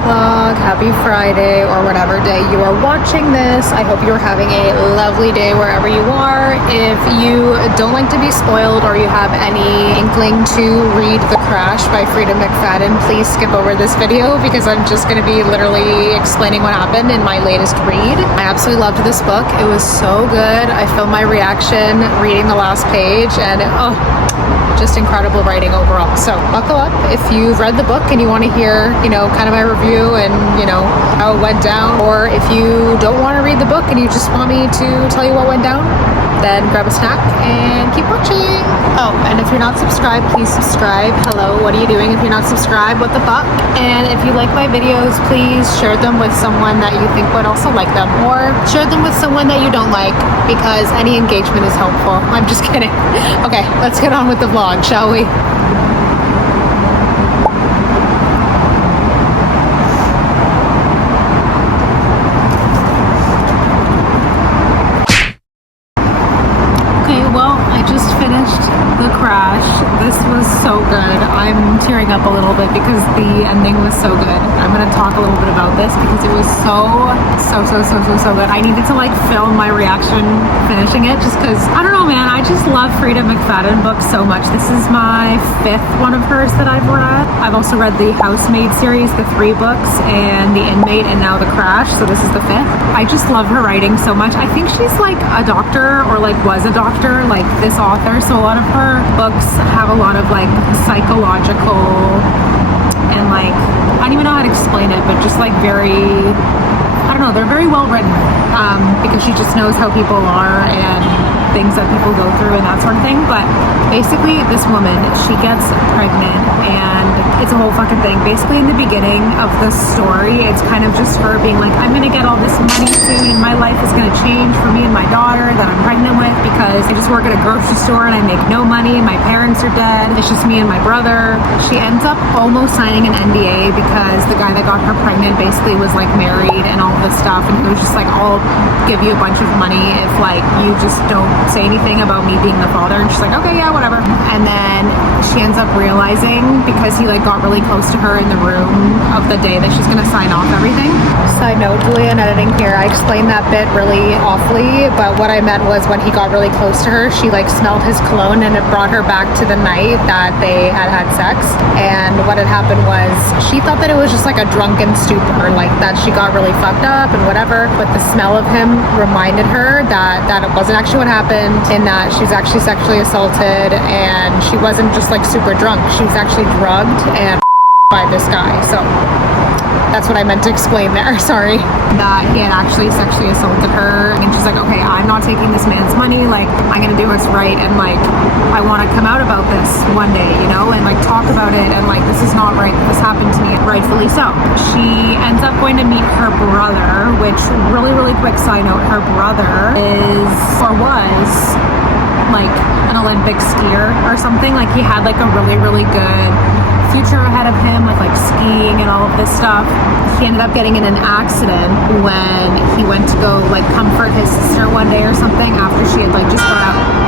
vlog. Happy Friday, or whatever day you are watching this. I hope you're having a lovely day wherever you are. If you don't like to be spoiled, or you have any inkling to read The Crash by Freida McFadden, please skip over this video because I'm just going to be literally explaining what happened in my latest read. I absolutely loved this book. It was so good. I filmed my reaction reading the last page, and just incredible writing overall. So buckle up if you've read the book and you want to hear, kind of my review and, how it went down. Or if you don't want to read the book and you just want me to tell you what went down, then grab a snack and keep watching. Oh, and if you're not subscribed, please subscribe. Hello, what are you doing if you're not subscribed? What the fuck? And if you like my videos, please share them with someone that you think would also like them, or share them with someone that you don't like, because any engagement is helpful. I'm just kidding. Okay, let's get on with the vlog, shall we? The Crash. This was so good. I'm tearing up a little bit because the ending was so good. I'm going to talk a little bit about this because it was so good. I needed to film my reaction finishing it just because, I don't know, man, I just love Freida McFadden books so much. This is my 5th one of hers that I've read. I've also read the Housemaid series, the 3 books, and the Inmate, and now The Crash, so this is the 5th. I just love her writing so much. I think she's a doctor, or was a doctor, this author, so a lot of her books have a lot of psychological and I don't even know how to explain it, but just very, I don't know, they're very well written because she just knows how people are and things that people go through and that sort of thing. But basically this woman, she gets pregnant and it's a whole fucking thing. Basically in the beginning of the story, it's kind of just her being I'm gonna get all this money soon and my life is gonna change for me and my daughter that I'm pregnant with, because I just work at a grocery store and I make no money, my parents are dead, it's just me and my brother. She ends up almost signing an NDA because the guy that got her pregnant basically was married and all this stuff, and he was just I'll give you a bunch of money if you just don't say anything about me being the father. And she's okay, yeah, whatever. And then she ends up realizing, because he got really close to her in the room of the day that she's gonna sign off everything. Side note, Julia and editing here, I explained that bit really awfully, but what I meant was when he got really close to her, she smelled his cologne and it brought her back to the night that they had sex. And what had happened was she thought that it was just a drunken stupor, that she got really fucked up and whatever, but the smell of him reminded her that it wasn't actually what happened, in that she's actually sexually assaulted and she wasn't just super drunk, she's actually drugged and by this guy. So that's what I meant to explain there, sorry. That he had actually sexually assaulted her, and she's okay, I'm not taking this man's money, I'm gonna do what's right, and I want to come out about this one day, and talk about it, and this is not right, this happened to me, rightfully so. She ends up going to meet her brother, which, really quick side note, her brother is, or was, an Olympic skier or something. He had a really good future ahead of him with skiing and all of this stuff. He ended up getting in an accident when he went to go comfort his sister one day or something after she had just got out.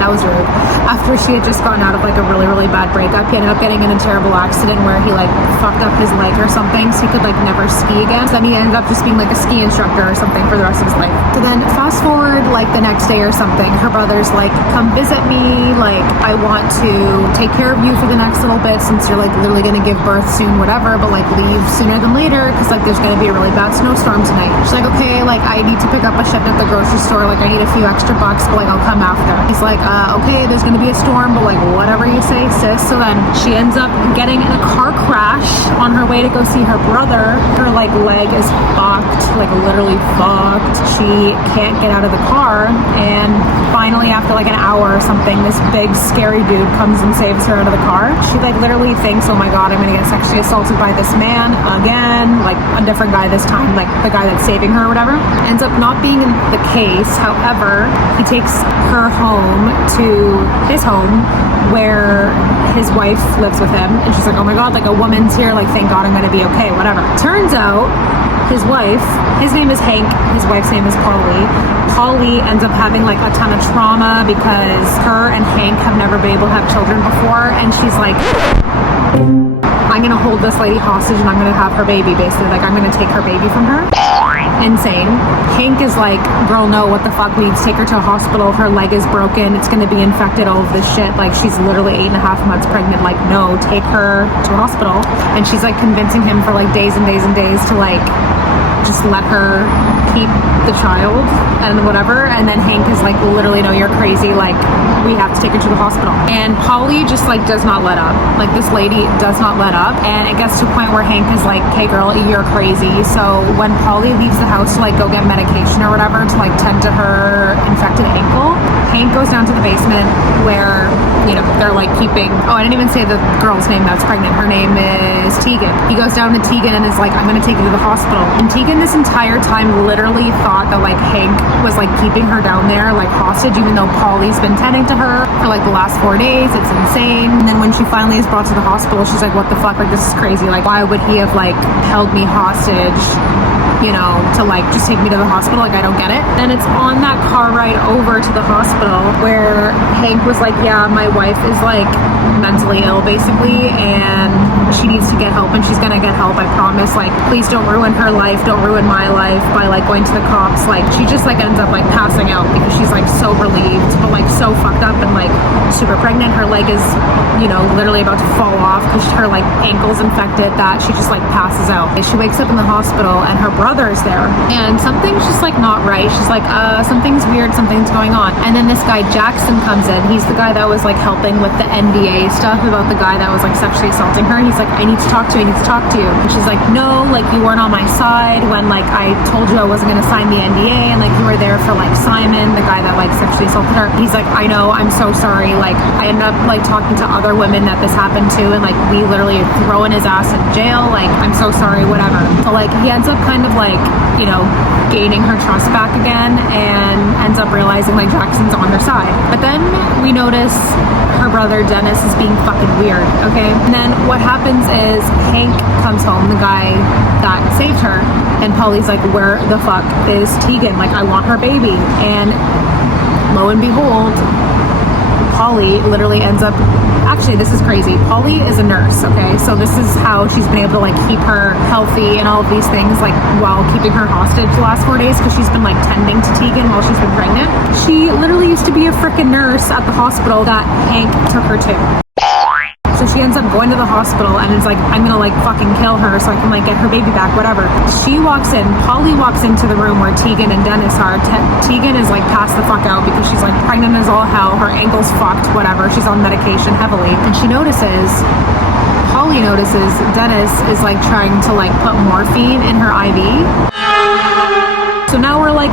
That was rude. After she had just gotten out of a really bad breakup, he ended up getting in a terrible accident where he fucked up his leg or something, so he could never ski again. So then he ended up just being a ski instructor or something for the rest of his life. So then fast forward the next day or something, her brother's come visit me, I want to take care of you for the next little bit since you're literally gonna give birth soon, whatever, but leave sooner than later because there's gonna be a really bad snowstorm tonight. She's okay, I need to pick up a shift at the grocery store, I need a few extra bucks, but I'll come after. He's okay, there's gonna be a storm, but whatever you say, sis. So then she ends up getting in a car crash on her way to go see her brother. Her leg is fucked, literally fucked. She can't get out of the car, and finally after an hour or something, this big scary dude comes and saves her out of the car. She literally thinks, oh my god, I'm gonna get sexually assaulted by this man again, a different guy this time, the guy that's saving her or whatever. Ends up not being the case. However, he takes her home to his home where his wife lives with him, and she's oh my god, a woman's here, thank god I'm gonna be okay, whatever. Turns out his wife, his name is Hank, his wife's name is Polly. Polly ends up having a ton of trauma because her and Hank have never been able to have children before, and she's I'm gonna hold this lady hostage and I'm gonna have her baby, basically. Like, I'm gonna take her baby from her. Insane. Hank is like, girl, no, what the fuck? We need to take her to a hospital. Her leg is broken. It's gonna be infected, all of this shit. Like, she's literally 8.5 months pregnant. Like, no, take her to a hospital. And she's like convincing him for like days and days and days to like just let her keep the child and whatever. And then Hank is like, literally, no, you're crazy. Like, we have to take her to the hospital. And Polly just like does not let up. Like, this lady does not let up. And it gets to a point where Hank is like, okay, girl, you're crazy. So when Polly leaves the house to like go get medication or whatever to like tend to her infected ankle, Hank goes down to the basement where, you know, they're like keeping, oh, I didn't even say the girl's name that's pregnant. Her name is Tegan. He goes down to Tegan and is like, I'm gonna take you to the hospital. And Tegan this entire time literally thought that like Hank was like keeping her down there like hostage, even though Polly's been tending to her for like the last 4 days. It's insane. And then when she finally is brought to the hospital, she's like, what the fuck? Like, this is crazy. Like, why would he have like held me hostage, you know, to like just take me to the hospital? Like, I don't get it. Then it's on that car ride over to the hospital where Hank was like, yeah, my wife is like mentally ill basically, and she needs to get help, and she's gonna get help, I promise. Like, please don't ruin her life, don't ruin my life by like going to the cops. Like, she just like ends up like passing out because she's like so relieved, but like so fucked up and like super pregnant. Her leg is, you know, literally about to fall off because her like ankle's infected, that she just like passes out. She wakes up in the hospital and her brother is there, and something's just like not right. She's like, something's weird, something's going on. And then this guy Jackson comes in. He's the guy that was like helping with the NDA stuff about the guy that was like sexually assaulting her. He's like, I need to talk to you, I need to talk to you. And she's like, no, like, you weren't on my side when like I told you I wasn't gonna sign the NDA, and like you were there for like Simon, the guy that like sexually assaulted her. He's like, I know, I'm so sorry. Like, I ended up like talking to other women that this happened to, and like we literally throwing his ass in jail. Like, I'm so sorry, whatever. So like he ends up kind of like, you know, gaining her trust back again, and ends up realizing like Jackson's on her side. But then we notice her brother Dennis is being fucking weird, okay? And then what happens is Hank comes home, the guy that saved her, and Polly's like, where the fuck is Tegan? Like, I want her baby. And lo and behold, Polly literally ends up, actually, this is crazy. Polly is a nurse, okay? So this is how she's been able to like keep her healthy and all of these things, like while keeping her hostage the last 4 days, because she's been like tending to Tegan while she's been pregnant. She literally used to be a freaking nurse at the hospital that Hank took her to. So she ends up going to the hospital and is like, I'm gonna like fucking kill her so I can like get her baby back, whatever. She walks in, Polly walks into the room where Tegan and Dennis are. Tegan is like passed the fuck out because she's like pregnant as all hell, her ankle's fucked, whatever. She's on medication heavily. And Polly notices Dennis is like trying to like put morphine in her IV. So now we're like,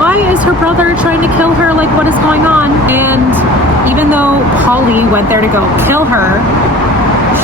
why is her brother trying to kill her? Like, what is going on? And even though Polly went there to go kill her,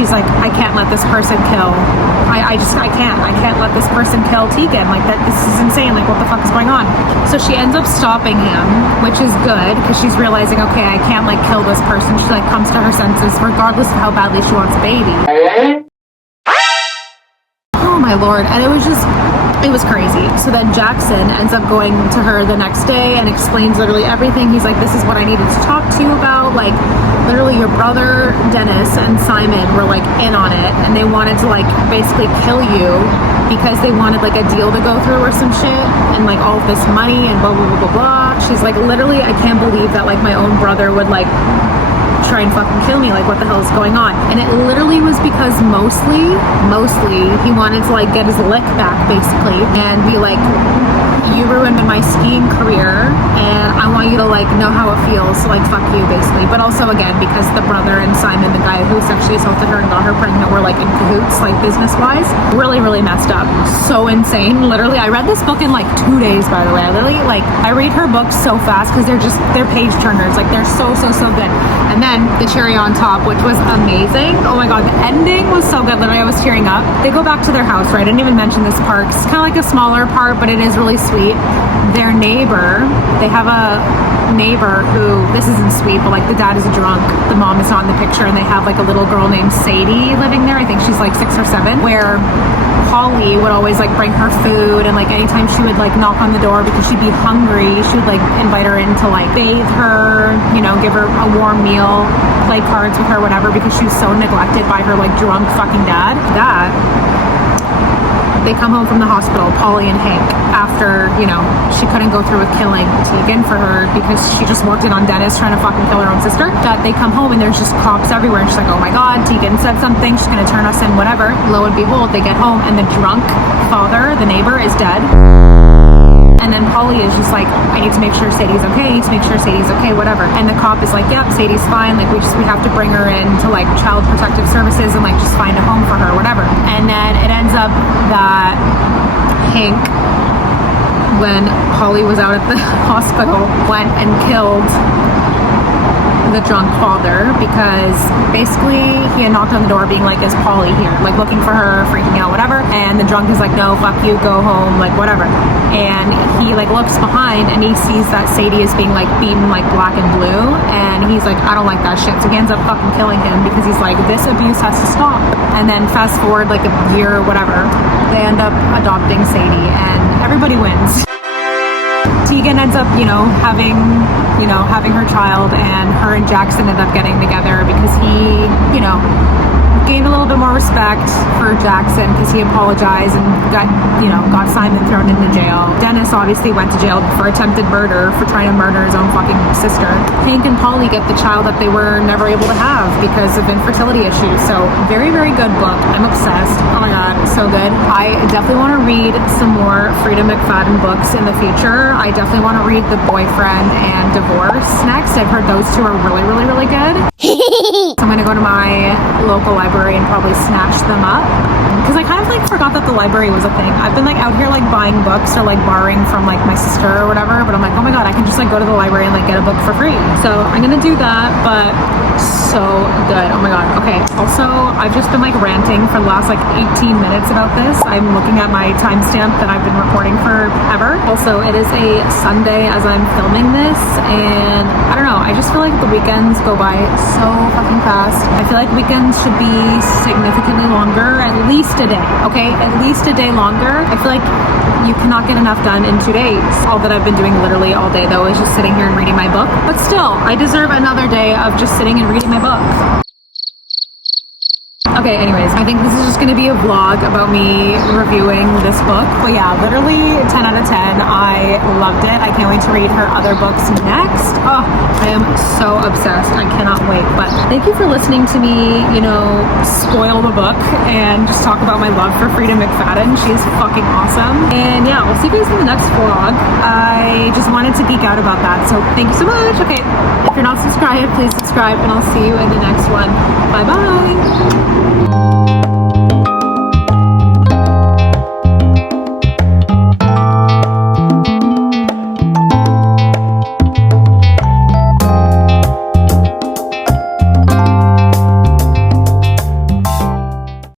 she's like, I can't let this person kill. I can't let this person kill Tegan. Like, that, this is insane. Like, what the fuck is going on? So she ends up stopping him, which is good, because she's realizing, okay, I can't like kill this person. She like comes to her senses, regardless of how badly she wants a baby. Oh my lord. And it was crazy. So then Jackson ends up going to her the next day and explains literally everything. He's like, this is what I needed to talk to you about. Like, literally your brother Dennis and Simon were like in on it, and they wanted to like basically kill you because they wanted like a deal to go through or some shit, and like all of this money and blah blah blah blah blah. She's like, literally, I can't believe that like my own brother would like try and fucking kill me. Like, what the hell is going on? And it literally was because mostly he wanted to like get his lick back basically and be like, you ruined my skiing career and I want you to like know how it feels, so like fuck you basically. But also again because the brother and Simon, the guy who sexually assaulted her and got her pregnant, were like in cahoots, like business wise. Really messed up. So insane. Literally, I read this book in like 2 days, by the way. I read her books so fast because they're page turners. Like, they're so good. And then the cherry on top, which was amazing. Oh my god, the ending was so good. Literally, I was tearing up. They go back to their house, right? I didn't even mention this part. It's kind of like a smaller part, but it is really sweet. Their neighbor, they have a neighbor who, this isn't sweet, but like the dad is drunk, the mom is not in the picture, and they have like a little girl named Sadie living there. I think she's like 6 or 7, where Polly would always like bring her food, and like anytime she would like knock on the door because she'd be hungry, she would like invite her in to like bathe her, you know, give her a warm meal. play cards with her, whatever, because she was so neglected by her like drunk fucking dad. They come home from the hospital, Polly and Hank, after, you know, she couldn't go through with killing Tegan for her because she just worked in on Dennis trying to fucking kill her own sister. That they come home and there's just cops everywhere, and she's like, oh my god, Tegan said something, she's gonna turn us in, whatever. Lo and behold, they get home and the drunk father, the neighbor, is dead. And then Polly is just like, I need to make sure Sadie's okay, I need to make sure Sadie's okay, whatever. And the cop is like, yep, Sadie's fine, like we have to bring her in to like Child Protective Services and like just find a home for her, whatever. And then it ends up that Hank, when Polly was out at the hospital, went and killed the drunk father because basically he had knocked on the door being like, is Polly here? Like looking for her, freaking out, whatever. And the drunk is like, no, fuck you, go home, like whatever. And he like looks behind and he sees that Sadie is being like beaten like black and blue. And he's like, I don't like that shit. So he ends up fucking killing him because he's like, this abuse has to stop. And then fast forward like a year or whatever, they end up adopting Sadie and everybody wins. Tegan ends up, having her child, and her and Jackson end up getting together because he, gained a little bit more respect for Jackson because he apologized and got Simon thrown into jail. Dennis obviously went to jail for attempted murder for trying to murder his own fucking sister. Hank and Polly get the child that they were never able to have because of infertility issues. So very, very good book. I'm obsessed. Oh my god, so good. I definitely want to read some more Freida McFadden books in the future. I definitely want to read The Boyfriend and Divorce next. I've heard those two are really, really, really good. So I'm gonna go to my local library and probably snatch them up because I kind of like forgot that the library was a thing. I've been like out here like buying books or like borrowing from like my sister or whatever, but I'm like, oh my god, I can just like go to the library and like get a book for free. So I'm gonna do that, but so good. Oh my god. Okay, also I've just been like ranting for the last like 18 minutes about this. I'm looking at my timestamp that I've been recording forever. Also, it is a Sunday as I'm filming this, and I don't know, I just feel like the weekends go by so fucking fast. I feel like weekends should be significantly longer, at least a day, okay? At least a day longer. I feel like you cannot get enough done in 2 days. All that I've been doing literally all day though is just sitting here and reading my book. But still, I deserve another day of just sitting and reading my book. Okay, anyways, I think this is just going to be a vlog about me reviewing this book. But yeah, literally 10 out of 10. I loved it. I can't wait to read her other books next. Oh, I am so obsessed. I cannot wait. But thank you for listening to me, spoil the book and just talk about my love for Freida McFadden. She is fucking awesome. And yeah, I'll see you guys in the next vlog. I just wanted to geek out about that. So thank you so much. Okay, if you're not subscribed, please subscribe and I'll see you in the next one. Bye-bye.